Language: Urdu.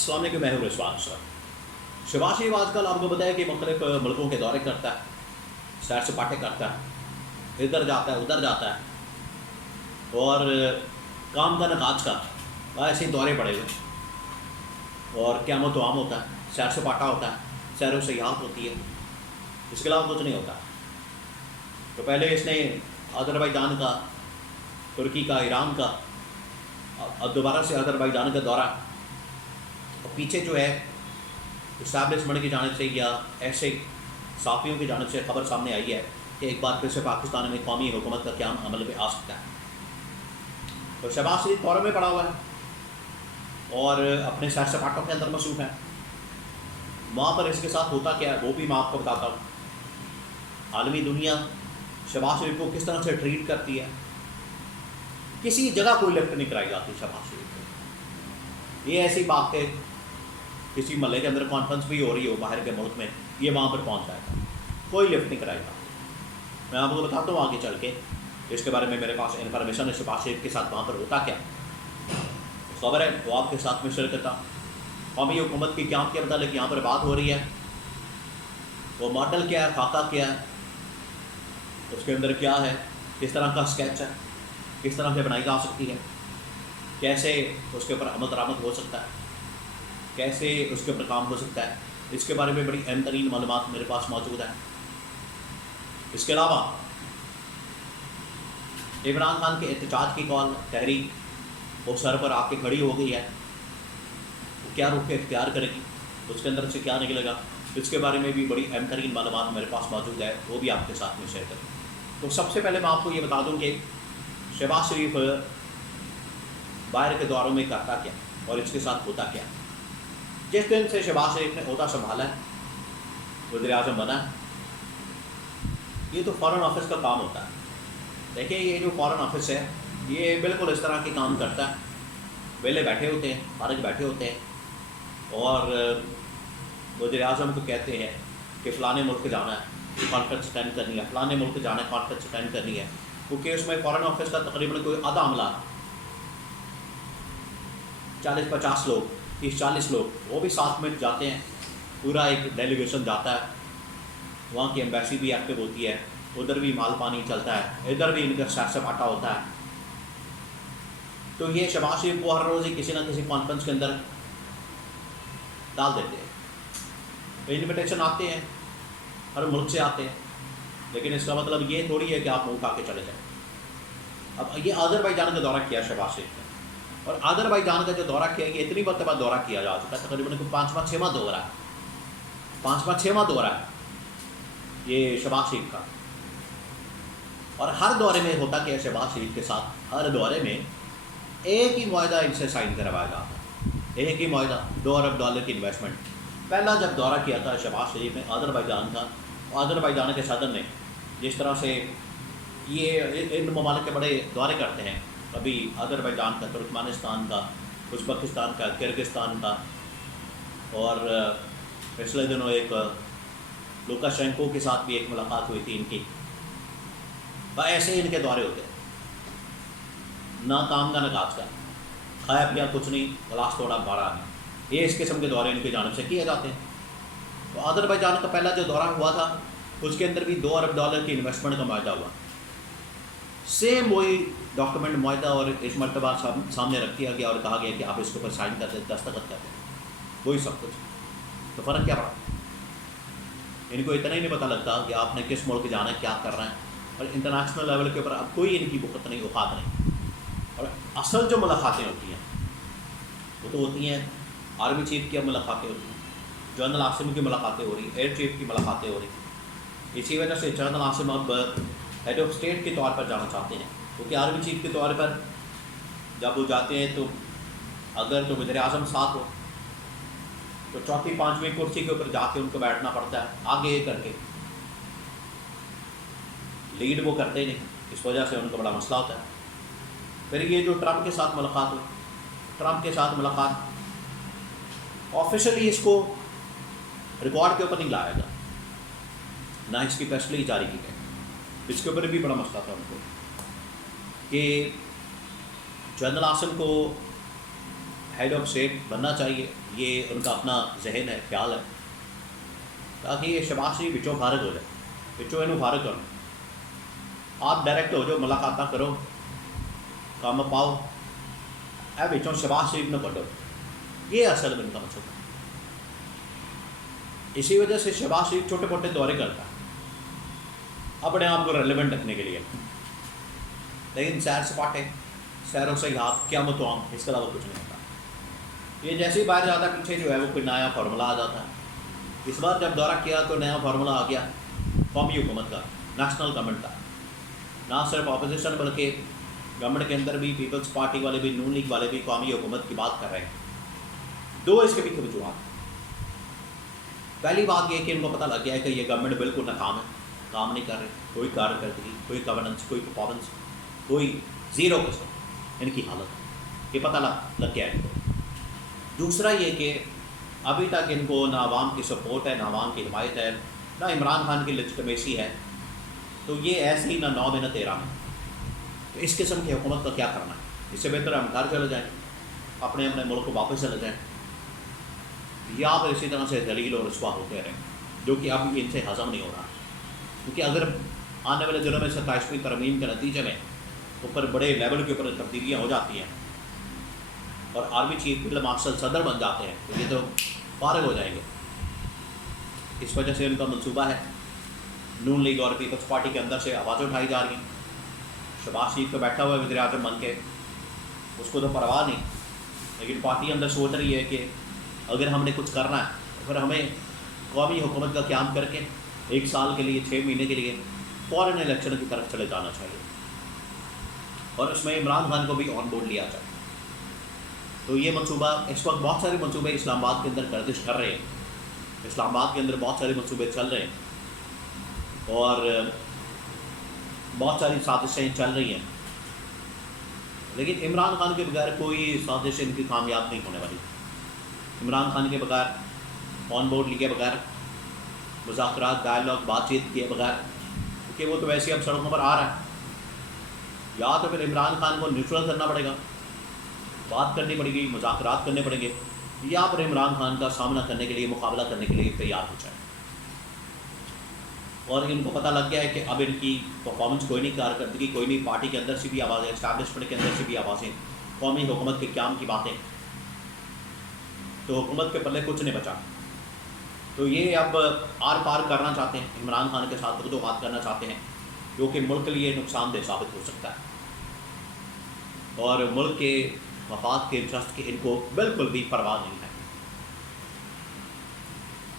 السلام علیکم، میں ہوں رضوان سر۔ شہباز شریف آج کل آپ کو بتایا کہ مختلف ملکوں کے دورے کرتا ہے، سیر سپاٹے کرتا ہے، ادھر جاتا ہے ادھر جاتا ہے، اور کام کا نکاج کا ایسے ہی دورے پڑے ہوئے، اور قیامت و عام ہوتا ہے، سیر سپاٹا ہوتا ہے، سیر و سیاحت ہوتی ہے، اس کے علاوہ کچھ نہیں ہوتا۔ تو پہلے اس نے آذربائیجان کا، ترکی کا، ایران کا، اب دوبارہ سے آذربائیجان کا دورہ، اور پیچھے جو ہے اسٹیبلشمنٹ کی جانب سے یا ایسے صحافیوں کی جانب سے خبر سامنے آئی ہے کہ ایک بار پھر سے پاکستان میں قومی حکومت کا قیام عمل میں آ سکتا ہے۔ تو شہباز شریف دورے میں پڑا ہوا ہے اور اپنے سیر سپاٹوں کے اندر مصروف ہے۔ وہاں پر اس کے ساتھ ہوتا کیا ہے وہ بھی میں آپ کو بتاتا ہوں۔ عالمی دنیا شہباز شریف کو کس طرح سے ٹریٹ کرتی ہے، کسی جگہ کوئی لفٹ نہیں کرائی جاتی شہباز شریف کو۔ یہ ایسی بات ہے، کسی محلے کے اندر کانفرنس بھی ہو رہی ہو باہر کے ملک میں، یہ وہاں پر پہنچ جائے گا، کوئی لفٹ نہیں کرائی جاتی۔ میں آپ کو بتاتا ہوں آگے چل کے اس کے بارے میں میرے پاس انفارمیشن ہے شہباز شریف کے ساتھ وہاں پر ہوتا کیا خبر ہے، وہ آپ کے ساتھ میں شیئر کرتا ہوں۔ قومی حکومت کی قیام کے متعلق یہاں پر بات ہو رہی ہے، وہ ماڈل کیا ہے، خاکہ کیا ہے، اس کے اندر کیا ہے، کس طرح کا اسکیچ ہے، کس طرح سے بنائی جا سکتی ہے، کیسے اس کے اوپر عمل درآمد ہو سکتا ہے، کیسے اس کے اوپر کام ہو سکتا ہے، اس کے بارے میں بڑی اہم ترین معلومات میرے پاس موجود ہیں۔ اس کے علاوہ عمران خان کے احتجاج کی کال، تحریک وہ سر پر آ کے کھڑی ہو گئی ہے، وہ کیا رخ اختیار کرے گی، اس کے اندر سے کیا نکلے گا، اس کے بارے میں بھی بڑی اہم ترین معلومات میرے پاس موجود ہے، وہ بھی آپ کے ساتھ میں شیئر کریں۔ تو سب سے پہلے میں آپ کو یہ بتا دوں کہ شہباز شریف باہر کے دوروں میں کرتا کیا اور اس کے ساتھ ہوتا کیا۔ جس دن سے شہباز شریف نے عہدہ سنبھالا ہے، وزیر اعظم بنا ہے، یہ تو فارن آفس کا کام ہوتا ہے۔ دیکھیں یہ جو فارن آفس ہے یہ بالکل اس طرح کے کام کرتا ہے، ویلے بیٹھے ہوتے ہیں، فارغ بیٹھے ہوتے ہیں، اور وزیر اعظم کو کہتے ہیں کہ فلانے ملک جانا ہے، کانفرنس اٹینڈ کرنی ہے، فلانے ملک جانا ہے، کانفرنس اٹینڈ کرنی ہے، کیونکہ اس میں فارن آفس کا تقریباً کوئی آدھا عملہ 40-50 لوگ، 30-40 لوگ وہ بھی ساتھ میں جاتے ہیں، پورا ایک ڈیلیگیشن جاتا ہے، وہاں کی ایمبیسی بھی ایکٹیو ہوتی ہے، ادھر بھی مال پانی چلتا ہے، ادھر بھی ان کا سیر سپاٹا ہوتا ہے۔ تو یہ شہباز شریف کو ہر روز ہی کسی نہ کسی کانفرنس کے اندر ڈال دیتے ہیں، انویٹیشن آتے ہیں، ہر ملک سے آتے ہیں، لیکن اس کا مطلب یہ تھوڑی ہے کہ آپ منہ کھا کے چلے جائیں۔ اب یہ آذربائیجان کا دورہ کیا شہباز شریف نے، اور آذربائیجان کا جو دورہ کیا یہ اتنی مرتبہ دورہ کیا جا چکا ہے، تقریباً 5واں 6واں دورہ ہے، 5واں 6واں دورہ ہے یہ شہباز شریف کا۔ اور ہر دورے میں ہوتا کہ شہباز شریف کے ساتھ ہر دورے میں ایک ہی معاہدہ ان سے سائن کروایا جاتا ہے، ایک ہی معاہدہ، $2 ارب کی انویسٹمنٹ۔ پہلا جب دورہ کیا تھا شہباز شریف نے آذربائیجان کا، آذربائیجان کے صدر نے جس طرح سے یہ ان ممالک کے بڑے دورے کرتے ہیں، کبھی آذربائیجان کا، ترکمانستان کا، ازبکستان کا، کرغزستان کا، اور پچھلے دنوں ایک لوکاشینکو کے ساتھ بھی ایک ملاقات ہوئی تھی ان کی۔ ایسے ہی ان کے دورے ہوتے ہیں، نہ کام کا نہ کاج کا، کھایا پیا کچھ نہیں، گلاس توڑا بارہ نہیں، یہ اس قسم کے دورے ان کی جانب سے کیے جاتے ہیں۔ تو آذربائیجان کا پہلا جو دورہ ہوا تھا اس کے اندر بھی $2 ارب کی انویسٹمنٹ کا معاہدہ ہوا، سیم وہی ڈاکومنٹ معاہدہ، اور اس مرتبہ سامنے رکھ دیا گیا اور کہا گیا کہ آپ اس کے اوپر سائن کر دیں، دستخط کر دیں، وہی سب کچھ۔ تو فرق کیا پڑا؟ ان کو اتنا ہی نہیں پتہ لگتا کہ آپ نے کس ملک جانا ہے، کیا کرنا ہے، اور انٹرنیشنل لیول کے اوپر اب کوئی ان کی وقت نہیں، اوقات نہیں۔ اور اصل جو ملاقاتیں ہوتی ہیں وہ تو ہوتی ہیں آرمی چیف کی ملاقاتیں ہوتی ہیں، جنرل عاصم کی ملاقاتیں ہو رہی ہیں، ایئر چیف کی ملاقاتیں ہو رہی ہیں۔ اسی وجہ سے جنرل عاصم اب ہیڈ آف اسٹیٹ کے طور پر جانا چاہتے ہیں، کیونکہ آرمی چیف کے طور پر جب وہ جاتے ہیں تو اگر تو وزیر اعظم ساتھ ہو تو چوتھی 5ویں کرسی کے اوپر جا کے ان کو بیٹھنا پڑتا ہے، آگے کر کے لیڈ وہ کرتے نہیں، اس وجہ سے ان کو بڑا مسئلہ ہوتا ہے۔ پھر یہ جو ٹرمپ کے ساتھ ملاقات ہوئی، ٹرمپ کے ساتھ ملاقات آفیشلی اس کو ریکارڈ کے اوپر نہیں لایا گیا، نہ اس کی پریس ریلیز جاری کی گئی، اس کے اوپر بھی بڑا مسئلہ تھا ان کو کہ جنرل عاصم کو ہیڈ آف اسٹیٹ بننا چاہیے، یہ ان کا اپنا ذہن ہے، خیال ہے، تاکہ یہ شہباز شریف بچوں فارغ ہو جائے، بچوں انہوں فارغ کرو، آپ ڈائریکٹ ہو جاؤ، ملاقاتیں کرو، کام پاؤ، اے بچوں شہباز شریف نے کڈو، یہ اصل میں ان کا مقصد ہے۔ اسی وجہ سے شہباز شریف چھوٹے موٹے دورے کرتا ہے اپنے آپ کو ریلیونٹ رکھنے کے لیے، لیکن سیر سپاٹے، سیر و سیاحت، قیامت و عام، اس کے علاوہ کچھ نہیں ہوتا۔ یہ جیسے ہی باہر جاتا ہے پیچھے جو ہے وہ کوئی نیا فارمولہ آ جاتا ہے۔ اس بار جب دورہ کیا تو نیا فارمولہ آ گیا قومی حکومت کا، نیشنل گورنمنٹ کا، نہ صرف اپوزیشن بلکہ گورنمنٹ کے اندر بھی پیپلز پارٹی والے بھی، نون لیگ والے بھی قومی حکومت کی بات کر رہے ہیں۔ دو اس کے پیچھے وجوہات۔ پہلی بات یہ کہ ان کو پتہ لگ گیا ہے کہ یہ گورنمنٹ بالکل ناکام ہے، کام نہیں کر رہے، کوئی کارکردگی، کوئی گورننس، کوئی پرفارمنس، کوئی زیرو قسم ان کی حالت، یہ پتہ لگ گیا ہے ان کو۔ دوسرا یہ کہ ابھی تک ان کو نہ عوام کی سپورٹ ہے، نہ عوام کی حمایت ہے، نہ عمران خان کی لیجٹمیسی ہے، تو یہ ایسے ہی نہ 9 میں نہ 13 میں، تو اس قسم کی حکومت کا کیا کرنا ہے؟ اس سے بہتر ہم گھر چلے جائیں، اپنے ملک کو واپس چلے جائیں، یا پھر اسی طرح سے ذلیل اور رسوا ہوتے رہیں، جو کہ اب ان سے ہضم نہیں ہو رہا، کیونکہ اگر آنے والے دنوں میں 27ویں ترمیم کے نتیجے میں اوپر بڑے لیول کے اوپر تبدیلیاں ہو جاتی ہیں اور آرمی چیف فیلڈ مارشل صدر بن جاتے ہیں تو یہ تو فارغ ہو جائیں گے۔ اس وجہ سے ان کا منصوبہ ہے، نون لیگ اور پیپلز پارٹی کے اندر سے آوازیں اٹھائی جا رہی ہیں، شہباز شریف تو بیٹھا ہوا ہے وزیر اعظم بن کے، اس کو تو پرواہ نہیں، لیکن پارٹی اندر سوچ رہی ہے کہ اگر ہم نے کچھ کرنا ہے تو پھر ہمیں قومی حکومت کا قیام کر کے 1 سال کے لیے، 6 مہینے کے لیے فوراً الیکشن کی طرف چلے جانا چاہیے، اور اس میں عمران خان کو بھی آن بورڈ لیا جائے۔ تو یہ منصوبہ اس وقت بہت سارے منصوبے اسلام آباد کے اندر گردش کر رہے ہیں، اسلام آباد کے اندر بہت سارے منصوبے چل رہے ہیں اور بہت ساری سازشیں چل رہی ہیں، لیکن عمران خان کے بغیر کوئی سازش ان کی کامیاب نہیں ہونے والی۔ عمران خان کے بغیر، آن بورڈ لیے بغیر، مذاکرات، ڈائلاگ، بات چیت کیے بغیر، کیونکہ وہ تو ویسے اب سڑکوں پر آ رہا ہے، یا تو پھر عمران خان کو نیوٹرل کرنا پڑے گا، بات کرنی پڑے گی، مذاکرات کرنے پڑیں گے، یا پھر عمران خان کا سامنا کرنے کے لیے، مقابلہ کرنے کے لیے تیار ہو جائے۔ اور ان کو پتہ لگ گیا ہے کہ اب ان کی پرفارمنس کوئی نہیں، کارکردگی کوئی نہیں، پارٹی کے اندر سے بھی آوازیں، اسٹیبلشمنٹ کے اندر سے بھی آوازیں، قومی حکومت کے قیام کی باتیں، تو حکومت کے پلے کچھ نہیں بچا۔ تو یہ اب آر پار کرنا چاہتے ہیں، عمران خان کے ساتھ گفتگو کرنا چاہتے ہیں، جو کہ ملک کے لیے نقصان دہ ثابت ہو سکتا ہے، اور ملک کے مفاد کے انٹرسٹ کی ان کو بالکل بھی پرواہ نہیں ہے۔